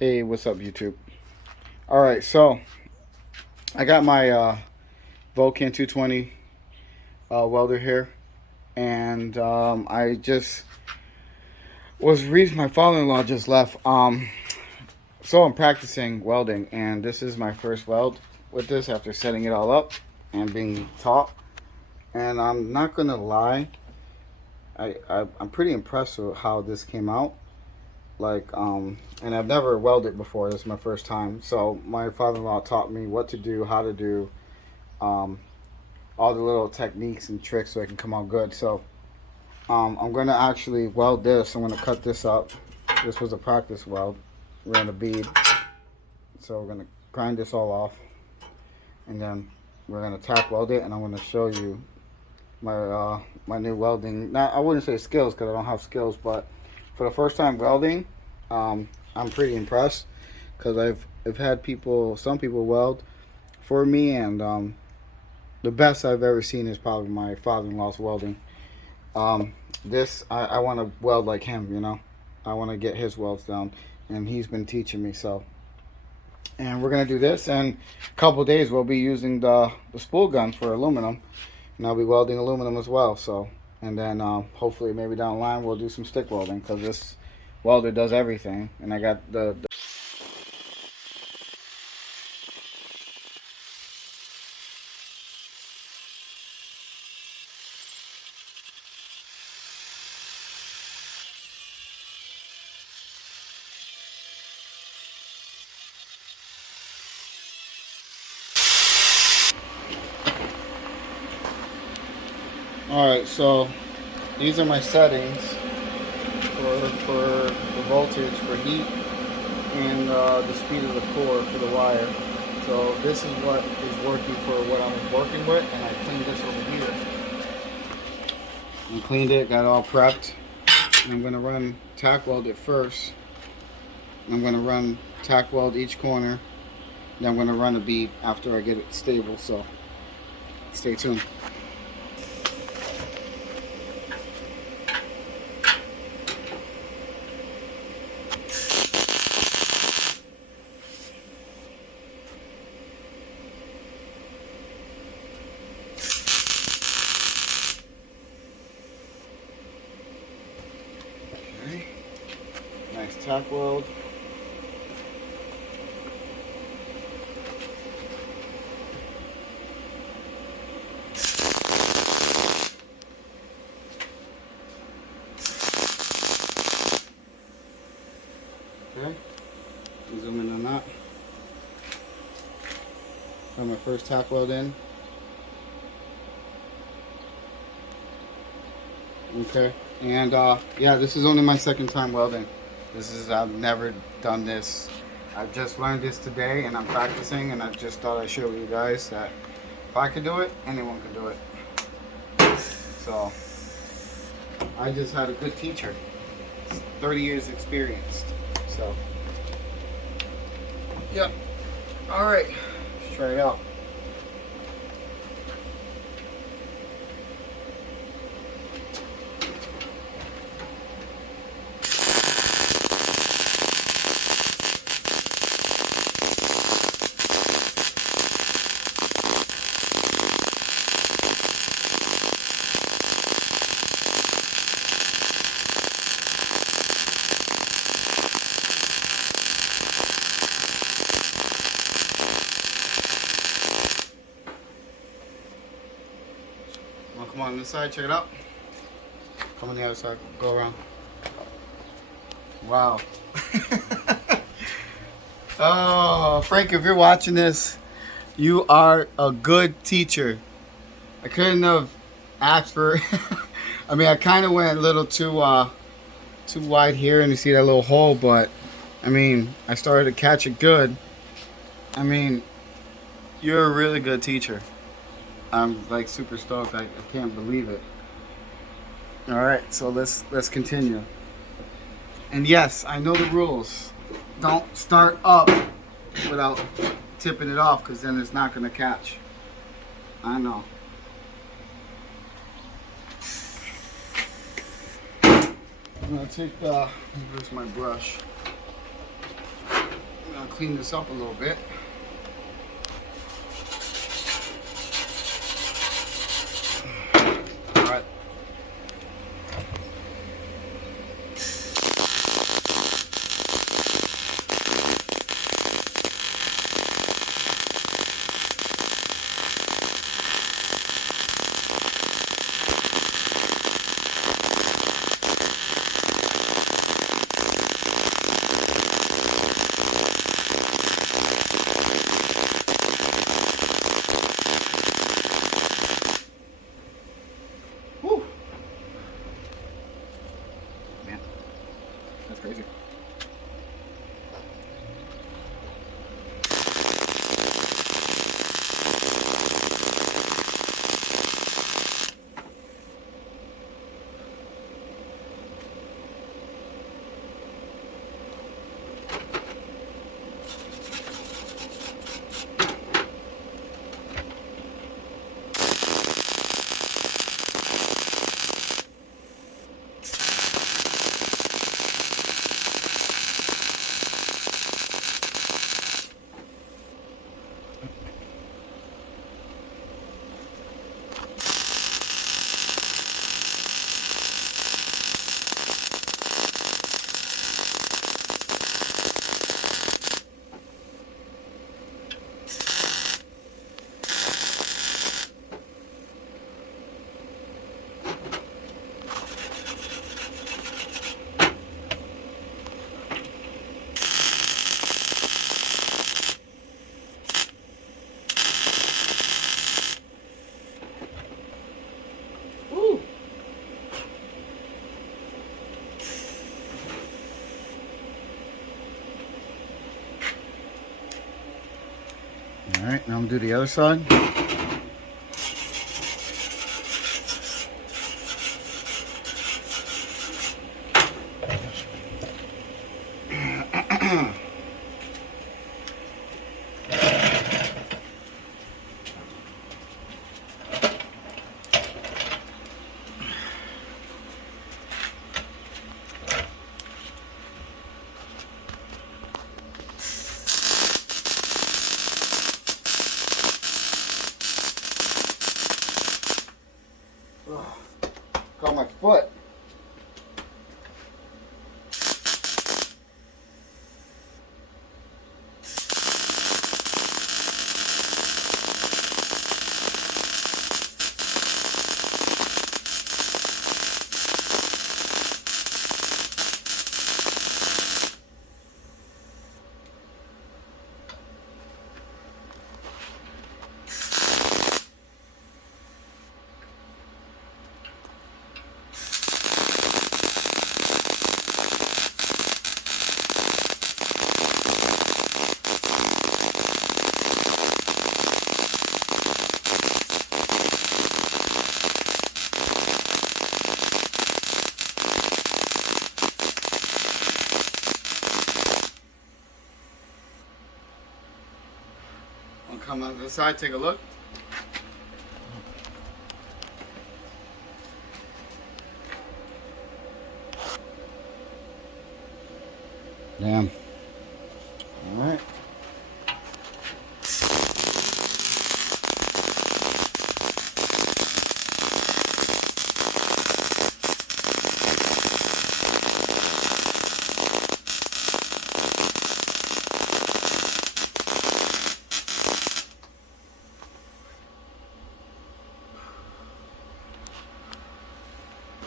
Hey, what's up, YouTube? All right, so I got my Vulcan 220 welder here, and I just was reading. My father-in-law just left. So I'm practicing welding, and this is my first weld with this after setting it all up and being taught. And I'm not gonna lie, I'm pretty impressed with how this came out. And I've never welded before. This is my first time. So my father-in-law taught me what to do, how to do, um, all the little techniques and tricks so it can come out good. So I'm gonna actually weld this. I'm gonna cut this up. This was a practice weld. We're in a bead. So we're gonna grind this all off, and then we're gonna tack weld it. And I'm gonna show you my new welding. Not, I wouldn't say skills because I don't have skills, but for the first time welding, I'm pretty impressed because I've had some people weld for me, and the best I've ever seen is probably my father-in-law's welding. This I want to weld like him, you know. I want to get his welds down, and he's been teaching me. So, and we're gonna do this, and a couple days we'll be using the spool gun for aluminum, and I'll be welding aluminum as well. So, and then hopefully maybe down the line we'll do some stick welding because this welder does everything, and I got the Alright, so these are my settings for the voltage, for heat, and the speed of the core for the wire. So this is what is working for what I'm working with, and I cleaned this over here. I cleaned it, got it all prepped. And I'm going to run tack weld it first. I'm going to run tack weld each corner. Then I'm going to run a bead after I get it stable, so stay tuned. Okay. Nice tack weld. Okay, zoom in on that. Got my first tack weld in. Okay, and yeah, this is only my second time welding. I've never done this. I just learned this today, and I'm practicing, and I just thought I'd show you guys that if I could do it, anyone can do it. So I just had a good teacher, 30 years experience. So yep. All right, let's try it out. Come on this side, check it out. Come on the other side, go around. Wow. Oh, Frank, if you're watching this, you are a good teacher. I couldn't have asked for I mean, I kind of went a little too wide here, and you see that little hole, but I mean, I started to catch it good. I mean, you're a really good teacher. I'm like super stoked. I can't believe it. All right, so let's continue. And yes, I know the rules. Don't start up without tipping it off, because then it's not going to catch. I know. I'm going to take where's my brush? I'll clean this up a little bit. All right. Whew. Man, that's crazy. All right, now I'm gonna do the other side. Caught my foot. I'll come on this side, take a look. Damn. All right.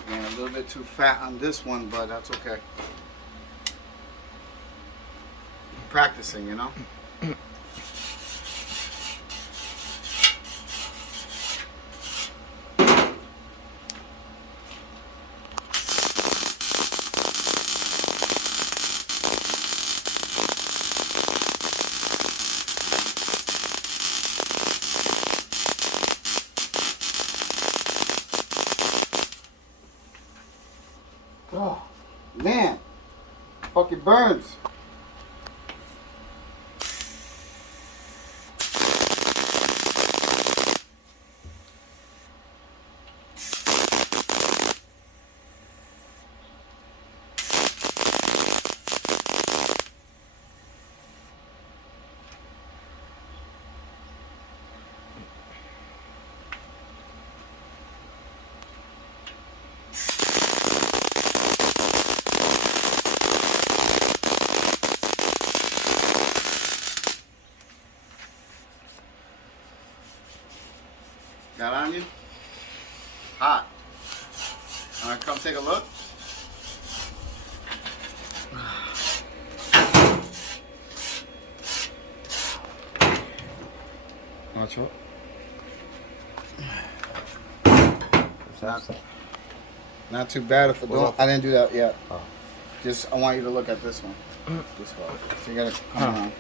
Yeah, a little bit too fat on this one, but that's okay. Practicing, you know. Oh, man, fucking burns. Watch out. Not too bad if I don't. I didn't do that yet. Oh. Just I want you to look at this one. This one. So you gotta come around.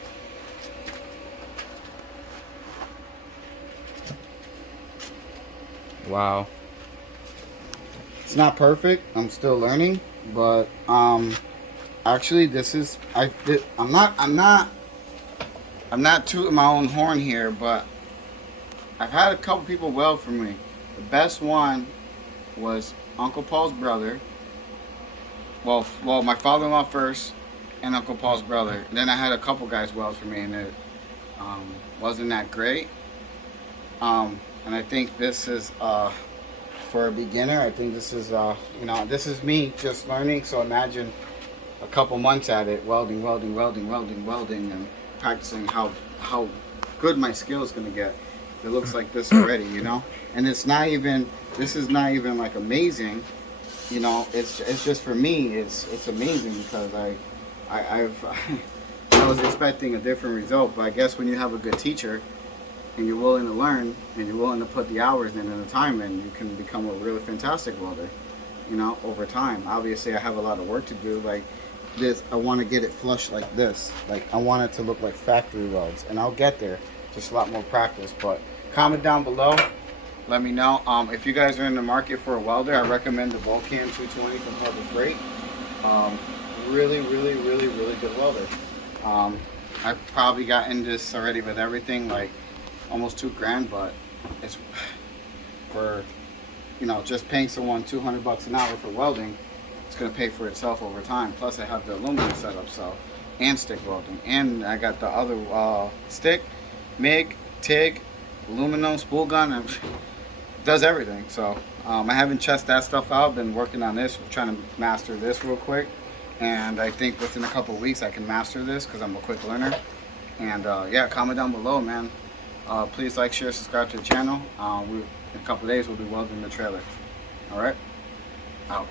Wow. It's not perfect. I'm still learning, but actually this is I'm not tooting my own horn here, but I've had a couple people weld for me. The best one was Uncle Paul's brother. Well, my father-in-law first, and Uncle Paul's brother. And then I had a couple guys weld for me, and it wasn't that great. And I think this is for a beginner. I think this is this is me just learning. So imagine a couple months at it, welding, and practicing how good my skill is gonna get. It looks like this already, and it's not even. This is not even like amazing, It's just for me. It's amazing because I was expecting a different result, but I guess when you have a good teacher and you're willing to learn and you're willing to put the hours in and the time in, you can become a really fantastic welder, over time. Obviously, I have a lot of work to do. Like this, I want to get it flush like this. Like I want it to look like factory welds, and I'll get there. Just a lot more practice. But comment down below. Let me know. If you guys are in the market for a welder, I recommend the Vulcan 220 from Harbor Freight. Really good welder. I've probably gotten this already with everything, like almost $2,000, but it's for, just paying someone $200 an hour for welding. It's gonna pay for itself over time. Plus, I have the aluminum setup, and stick welding, and I got the other stick, MIG, TIG, aluminum, spool gun, and does everything. So I haven't tested that stuff out. Been working on this. We're trying to master this real quick, and I think within a couple of weeks I can master this because I'm a quick learner. And yeah, comment down below, man. Please like, share, subscribe to the channel. In a couple of days we'll be welding the trailer. All right, out.